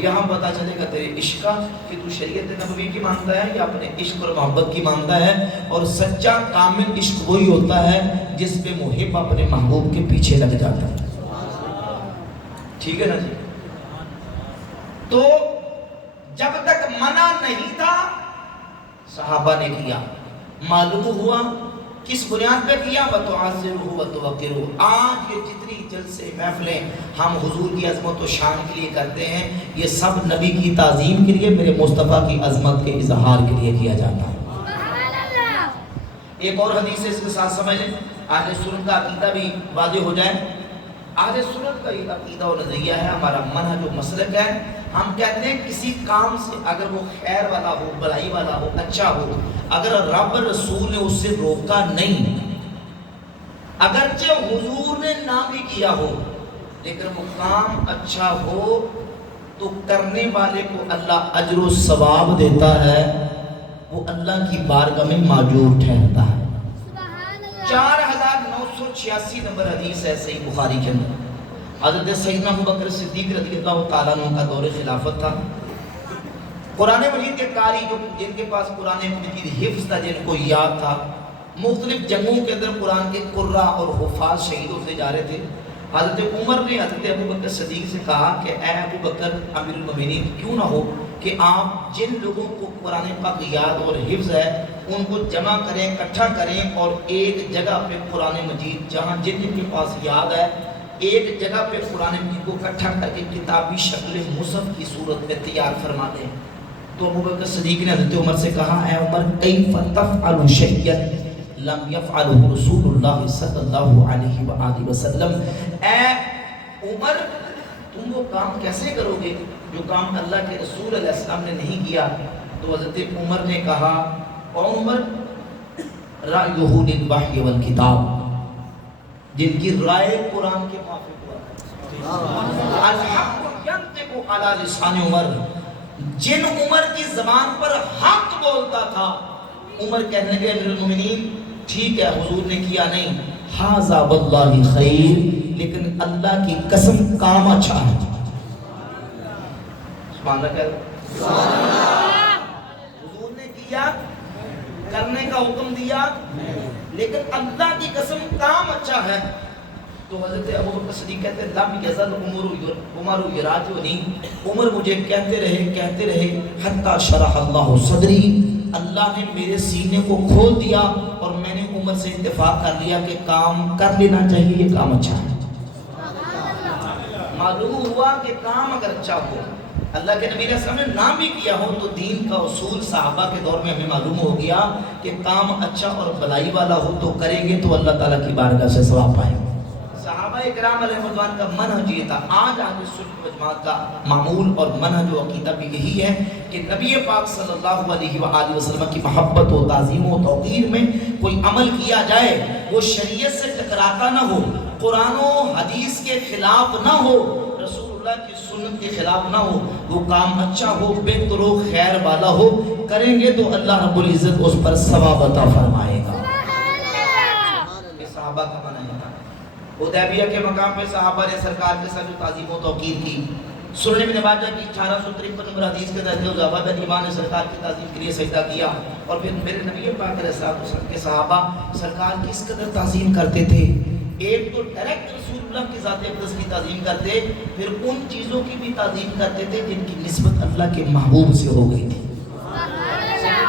یہاں پتا چلے گا تیرے عشق کا کہ تو شریعت نبوی کی مانتا ہے یا اپنے عشق اور محبت کی مانتا ہے۔ اور سچا کامل عشق وہی ہوتا ہے جس میں محب اپنے محبوب کے پیچھے لگ جاتا ہے، ٹھیک ہے نا جی؟ تو جب تک منع نہیں تھا صحابہ نے کیا، معلوم ہوا کس بنیاد پہ کیا؟ وَتُعَزِّرُهُ وَتُوَقِّرُهُ۔ آج یہ جتنی جلسے محفلیں ہم حضور کی عظمت و شان کے لیے کرتے ہیں، یہ سب نبی کی تعظیم کے لیے، میرے مصطفیٰ کی عظمت کے اظہار کے لیے کیا جاتا ہے۔ ایک اور حدیث اس کے ساتھ سمجھ لیں، اہل سنت کا عقیدہ بھی واضح ہو جائے۔ اہل سنت کا یہ عقیدہ و نظریہ ہے، ہمارا منہج و مسلک ہے، ہم کہتے ہیں کسی کام سے اگر وہ خیر والا ہو، بھلائی والا ہو، اچھا ہو، اگر رب رسول نے اس سے روکا نہیں، اگرچہ حضور نے نہ بھی کیا ہو، لیکن وہ کام اچھا ہو تو کرنے والے کو اللہ اجر و ثواب دیتا ہے، وہ اللہ کی بارگاہ میں معجور ٹھہرتا ہے۔ 4986 نمبر حدیث ہے صحیح بخاری کے اندر۔ حضرت سیدنا ابوبکر صدیق رضی اللہ تعالیٰ عنہ کا دور خلافت تھا۔ قرآن مجید کے قاری جن کے پاس قرآن مجید حفظ تھا، جن کو یاد تھا، مختلف جنگوں کے اندر قرآن کے قرہ اور حفاظ شہید ہوتے جا رہے تھے۔ حضرت عمر نے حضرت ابوبکر صدیق سے کہا کہ اے ابوبکر امیر المومنین، کیوں نہ ہو کہ آپ جن لوگوں کو قرآن پاک یاد اور حفظ ہے ان کو جمع کریں، اکٹھا کریں، اور ایک جگہ پہ قرآن مجید جہاں جن کے پاس یاد ہے ایک جگہ پہ قرآن مجید کو اکٹھا کر کے کتابی شکل مصحف کی صورت میں تیار فرما دیں۔ تو ابوبکر صدیق نے حضرت عمر سے کہا اے عمر کیف تفعل شیئا لم یفعلہ رسول اللہ صلی اللہ علیہ وآلہ وسلم، اے عمر تم وہ کام کیسے کرو گے جو کام اللہ کے رسول علیہ السلام نے نہیں کیا؟ تو حضرت عمر نے کہا کون عمر؟ رأیہ للوحی والکتاب، جن کی رائے قرآن کے موافق ہوا، الحق ینطق علی لسان عمر، جن عمر کی زبان پر حق بولتا تھا۔ عمر کہنے لگے امیر المومنین ٹھیک ہے حضور نے کیا نہیں، ھذا واللہ خیر، لیکن اللہ کی قسم کام اچھا ہے۔ سبحان اللہ، حضور نے کیا، کرنے کا حکم دیا، لیکن اللہ کی قسم کام اچھا ہے۔ تو حضرت ابوبکر صدیق کہتے ہیں لم یزل عمر یراجعنی، عمر مجھے کہتے رہے حتی شرح اللہ صدری، اللہ نے میرے سینے کو کھول دیا اور میں نے عمر سے اتفاق کر لیا کہ کام کر لینا چاہیے، یہ کام اچھا ہے۔ معلوم ہوا کہ کام اگر اچھا ہو، اللہ کے نبی علیہ السلام نے نہ بھی کیا ہو، تو دین کا اصول صحابہ کے دور میں ہمیں معلوم ہو گیا کہ کام اچھا اور بھلائی والا ہو تو کریں گے تو اللہ تعالیٰ کی بارگاہ سے ثواب پائیں گے۔ صحابہ اکرام علیہ رضوان کا منہج یہ تھا۔ آج اہل سنت و جماعت کا معمول اور منہج و عقیدہ بھی یہی ہے کہ نبی پاک صلی اللہ علیہ وآلہ وسلم کی محبت و تعظیم و توقیر میں کوئی عمل کیا جائے وہ شریعت سے ٹکراتا نہ ہو، قرآن و حدیث کے خلاف نہ ہو، رسول اللہ کی سنت کے خلاف نہ ہو، وہ کام اچھا ہو، بہتر ہو، خیر والا ہو، کریں گے تو اللہ رب العزت اس پر ثواب عطا فرمائے گا۔ یہ صحابہ کا منہج تھا۔ حدیبیہ کے مقام پہ صحابہ نے سرکار کے ساتھ جو تعظیم و توقیر کی، سنن ابن ماجہ کی 1853 نمبر حدیث کے تحت حذیفہ بن یمان نے سرکار کی تعظیم کے لیے سجدہ کیا، اور پھر میرے نبی پاک علیہ الصلوۃ والسلام کے صحابہ سرکار کی اس قدر تعظیم کرتے تھے، ایک تو ڈائریکٹ رسول اللہ کی ذات اقدس کی تعظیم کرتے، پھر ان چیزوں کی بھی تعظیم کرتے تھے جن کی نسبت اللہ کے محبوب سے ہو گئی تھی۔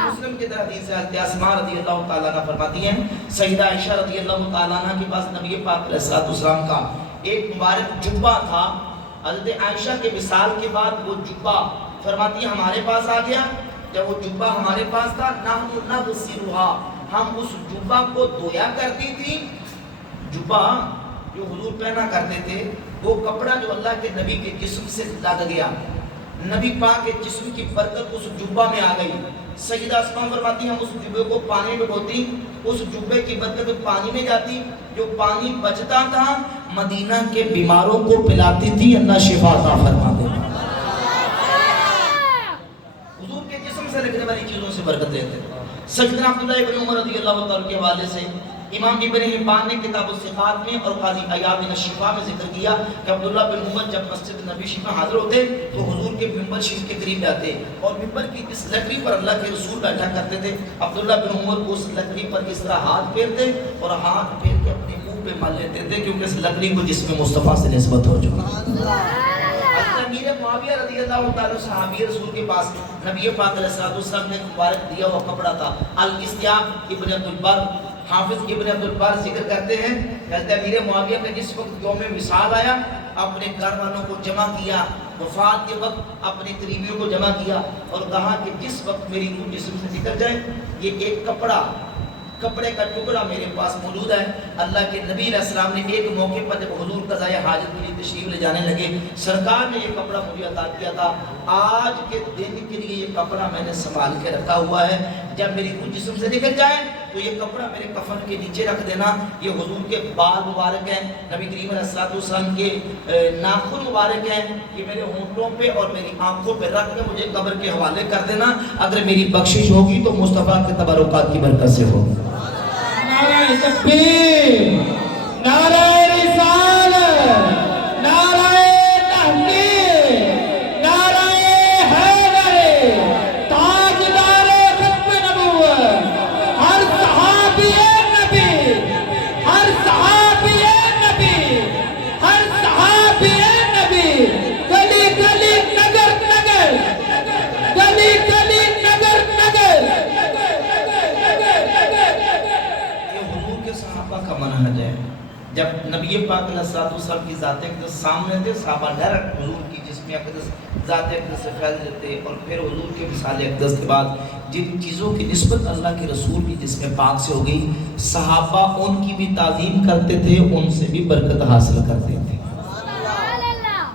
مسلم کے در حدیث ہے، حضرت اسماء رضی اللہ تعالیٰ عنہ فرماتی ہیں سیدہ عائشہ رضی اللہ تعالیٰ عنہ کے پاس نبی پاک علیہ الصلوۃ والسلام کا ایک مبارک جبہ تھا۔ حضرت عائشہ کے وصال کے بعد وہ جبہ فرماتی ہے ہمارے پاس آ گیا، جب وہ جبہ ہمارے پاس تھا نحن نغسلھا، ہم اس جبہ کو دھویا کرتی تھی۔ جبہ جو حضور پہنا کرتے تھے وہ کپڑا جو اللہ کے نبی کے جسم سے لگ گیا، نبی پاک کے جسم کی برکت اس جبہ میں آ گئی۔ سیدہ اسماء فرماتی ہم اس جبے کو پانی میں ڈبوتی، اس جبے کی برکت پانی میں جاتی، جو پانی بچتا تھا مدینہ کے بیماروں کو پلاتی تھی، اللہ شفا عطا فرما دیتا۔ حضور کے جسم سے لگنے والی چیزوں سے برکت لیتے۔ سیدنا عبداللہ ابن عمر رضی اللہ تعالیٰ کے حوالے سے امام ابن حبان نے کتاب الثقات میں اور قاضی عیاض نے شفا میں ذکر کیا کہ عبداللہ بن عمر جب مسجد نبی شریف میں حاضر ہوتے تو حضور کے ممبر شریف کے قریب جاتے اور ممبر کی اس لکڑی پر اللہ کے رسول بیٹھا کرتے تھے۔ عبداللہ بن عمر اس لکڑی پر اس طرح ہاتھ پھیرتے اور ہاتھ پھیر کے اپنے منہ پہ مل لیتے تھے کیونکہ اس لکڑی کو جسم مصطفیٰ سے نسبت ہو چکا۔ امیر معاویہ رضی اللہ تعالیٰ صحابی رسول کے پاس نبی پاک علیہ السلام نے مبارک دیا ہوا کپڑا تھا۔ الاستیاب ابن عبد البر حافظ ابن عبد البر ذکر کرتے ہیں حضرت امیر معاویہ کا جس وقت یوم وصال آیا اپنے گھر والوں کو جمع کیا، وفات کے وقت اپنے قریبیوں کو جمع کیا اور کہا کہ جس وقت میری روح جسم سے نکل جائے یہ ایک کپڑے کا ٹکڑا میرے پاس موجود ہے۔ اللہ کے نبی علیہ السلام نے ایک موقع پر جب حضور قضائے حاجت کے لیے تشریف لے جانے لگے، سرکار نے یہ کپڑا مجھے عطا کیا تھا، آج کے دن کے لیے یہ کپڑا میں نے سنبھال کے رکھا ہوا ہے، جب میری روح جسم سے نکل جائے تو یہ کپڑا میرے کفن کے نیچے رکھ دینا۔ یہ حضور کے بال مبارک ہیں، نبی کریم علیہ السلام کے ناخن مبارک ہیں، یہ میرے ہونٹوں پہ اور میری آنکھوں پہ رکھ کے مجھے قبر کے حوالے کر دینا، اگر میری بخشش ہوگی تو مصطفیٰ کے تبرکات کی برکت سے ہوگی۔ نعرہ تکبیر، نعرہ رسالت، نعرہ تحقیق، نعرہ حیدر، تاجدار ختم نبوت، ہر صحابی نبی، ہر صحابی نبی، ہر صحابی نبی، گلی گلی نگر نگر، گلی گلی نگر نگر۔ کا منہج ہے، جب نبی پاک علیہ السلام کی ذات اقدس سامنے تھے صحابہ ڈائریکٹ حضور کی جسم اقدس ذات اقدس سے فیض لیتے اور پھر حضور کے وصال اقدس کے بعد جن چیزوں کی نسبت اللہ کے رسول کی جسم پاک سے ہو گئی صحابہ ان کی بھی تعظیم کرتے تھے، ان سے بھی برکت حاصل کرتے تھے،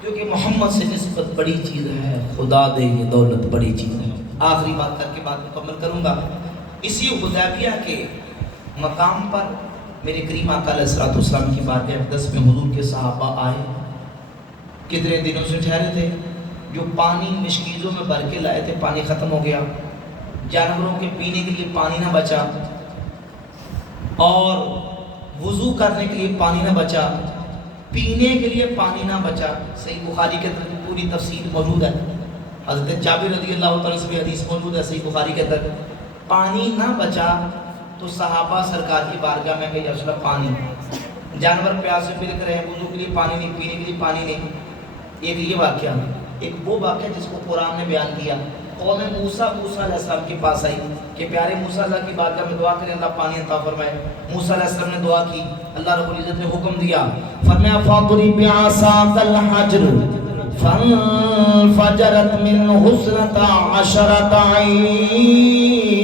کیونکہ محمد سے نسبت بڑی چیز ہے، خدا دے یہ دولت بڑی چیز ہے۔ آخری بات کر کے بات مکمل کروں گا۔ اسی حدیبیہ کے مقام پر میرے کریم آقا علیہ الصلوۃ والسلام کی بارگاہ اقدس میں حضور کے صحابہ آئے، کتنے دنوں سے ٹھہرے تھے، جو پانی مشکیزوں میں بھر کے لائے تھے پانی ختم ہو گیا، جانوروں کے پینے کے لیے پانی نہ بچا اور وضو کرنے کے لیے پانی نہ بچا، پینے کے لیے پانی نہ بچا۔ صحیح بخاری کے اندر پوری تفصیل موجود ہے، حضرت جابر رضی اللہ تعالیٰ سے بھی حدیث موجود ہے صحیح بخاری کے اندر۔ پانی نہ بچا تو صحابہ سرکار کی بارگاہ میں کہ یا رسول اللہ پانی، جانور پیاس سے بلک رہے ہیں، وضو کے لیے پانی نہیں، پینے کے لیے پانی نہیں۔ ایک یہ واقعہ، ایک وہ واقعہ جس کو قرآن نے بیان کیا قوم موسیٰ علیہ السلام کے پاس آئی کہ پیارے موسیٰ اللہ کی بارگاہ میں دعا کریں اللہ پانی عطا فرمائے. موسیٰ علیہ السلام نے دعا کی, اللہ رب العزت نے حکم دیا, فرمایا فَاضْرِبْ بِعَصَاكَ الْحَجْرَ فَانْفَجَرَتْ مِنْهُ اثْنَتَا عَشَرَةَ عَيْنًا.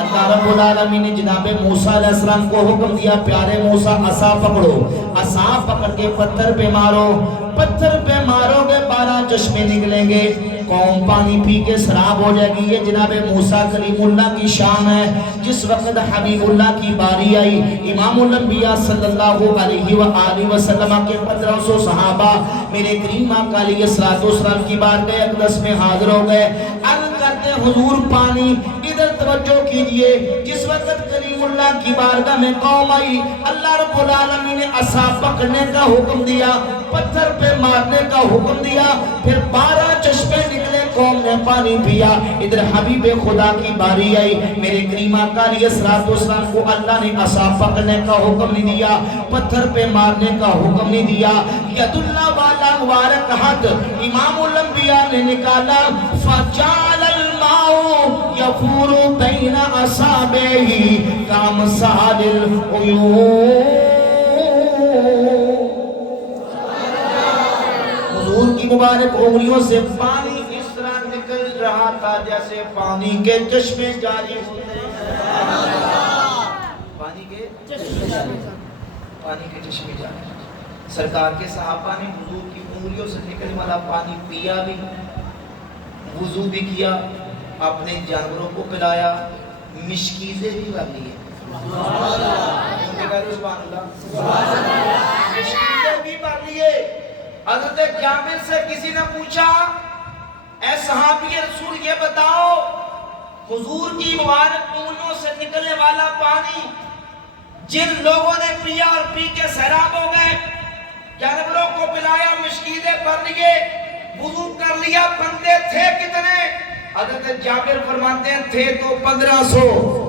اللہ رب العالمین نے جناب موسیٰ علیہ السلام کو حکم دیا, پیارے موسیٰ عصا پکڑو, عصا پکڑ کے پتھر پہ مارو, پتھر پہ مارو گے 12 چشمے نکلیں گے, قوم پانی پی کے سراب ہو جائے گی. یہ جناب موسیٰ کلیم اللہ کی شان ہے. جس وقت حبیب اللہ کی باری آئی, امام الانبیاء صلی اللہ علیہ وآلہ وسلم کے 1500 صحابہ میرے کریم آقا علیہ السلام کی بارگاہ اقدس میں حاضر ہو گئے. عرض کرتے حضور پانی, ادھر توجہ کیجئے. جس وقت کریم اللہ کی بارگاہ میں قوم آئی, اللہ رب العالمین نے عصا پکڑنے کا حکم دیا, پتھر پہ مارنے کا حکم دیا, پھر 12 چشمے نکلے, قوم نے پانی پیا. ادھر حبیب خدا کی باری آئی, میرے کریم آقا علیہ السلام کو اللہ نے عصا پکڑنے کا حکم نہیں دیا, پتھر پہ مارنے کا حکم نہیں دیا. ید اللہ والا مبارک ہاتھ امام الانبیاء نے نکالا, فجعل الماء یفور بین اصابعہ کامثال العیون. حضور کی مبارک انگلیوں سے پانی اس طرح نکل رہا تھا جیسے پانی کے چشمے جاری ہوتے ہیں. پانی کے چشمے جاری. سرکار کے صحابہ نے حضور کی انگلیوں سے نکلنے والا پانی پیا بھی, وضو بھی کیا, اپنے جانوروں کو پلایا, مشکیزیں بھی بھر لیے. مشکیزیں بھی بھر لیے. حضرت جابر سے کسی نے پوچھا, اے صحابی رسول یہ بتاؤ, حضور کی مبارک انگلیوں سے نکلنے والا پانی جن لوگوں نے پیا اور پی کے سیراب ہو گئے, جانوروں کو پلایا, مشکیزیں بھر لیے, وضو کر لیا, بندے تھے کتنے؟ حضرت جابر فرماتے ہیں تھے تو 1500,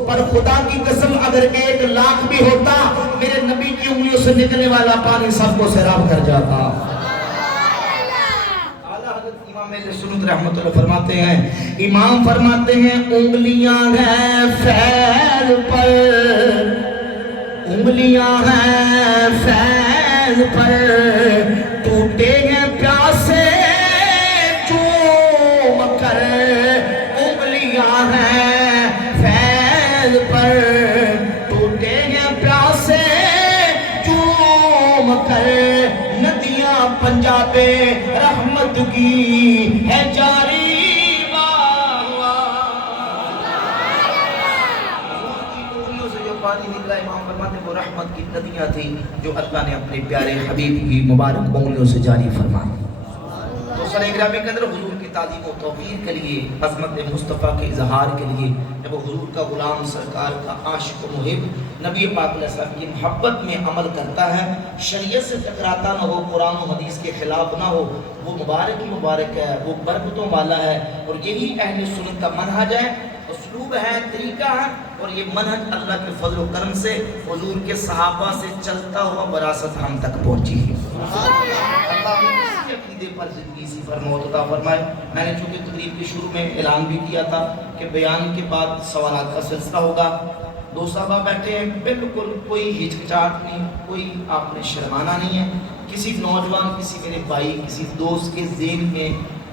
پر خدا کی قسم اگر 1 لاکھ بھی ہوتا, میرے نبی کی انگلیوں سے نکلنے والا پانی سب کو سیراب کر جاتا. امام سنت رحمت اللہ فرماتے ہیں, امام فرماتے ہیں انگلیاں ہیں فیض پر, انگلیاں ہیں فیض پر, ٹوٹے ہیں پیاسے چوم کر. انگلیاں ہیں فیض پر, ٹوٹے ہیں پیاسے چوم کر. ندیاں پنجاب رحمت کی ہے جاری. پانی نکلا, امام فرماتے ہیں وہ رحمت کی ندیاں تھیں جو اللہ نے اپنے پیارے حبیب کی مبارک انگلیوں سے جاری فرمائی. تو سنہ گرامی کے اندر حضور کی تعظیم و توقیر کے لیے, عظمت مصطفیٰ کے اظہار کے لیے, جب حضور کا غلام, سرکار کا عاشق و محب, نبی پاک علیہ السلام کی محبت میں عمل کرتا ہے, شریعت سے ٹکراتا نہ ہو, قرآن و حدیث کے خلاف نہ ہو, وہ مبارک ہی مبارک ہے, وہ برکتوں والا ہے. اور یہی اہل سنت کا منہج ہے, اسلوب ہے, طریقہ ہے. اور یہ منہج اللہ کے فضل و کرم سے حضور کے صحابہ سے چلتا ہوا وراثت ہم تک پہنچی ہے. اللہ اسی عقیدے پر زندگی سی پر موت عطا فرمائے. میں نے چونکہ تقریب کے شروع میں اعلان بھی کیا تھا کہ بیان کے بعد سوالات کا سلسلہ ہوگا. 2 صحابہ بیٹھے ہیں, بالکل کوئی ہچکچاہٹ نہیں, کوئی آپ نے شرمانا نہیں ہے. کسی نوجوان, کسی میرے بھائی, کسی دوست کے ذہن میں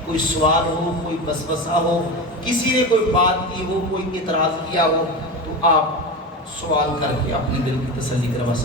کوئی سوال ہو, کوئی وسوسہ ہو, کسی نے کوئی بات کی ہو, کوئی اعتراض کیا ہو, تو آپ سوال کر کے اپنے دل کی تسلی کروا سکتے ہیں.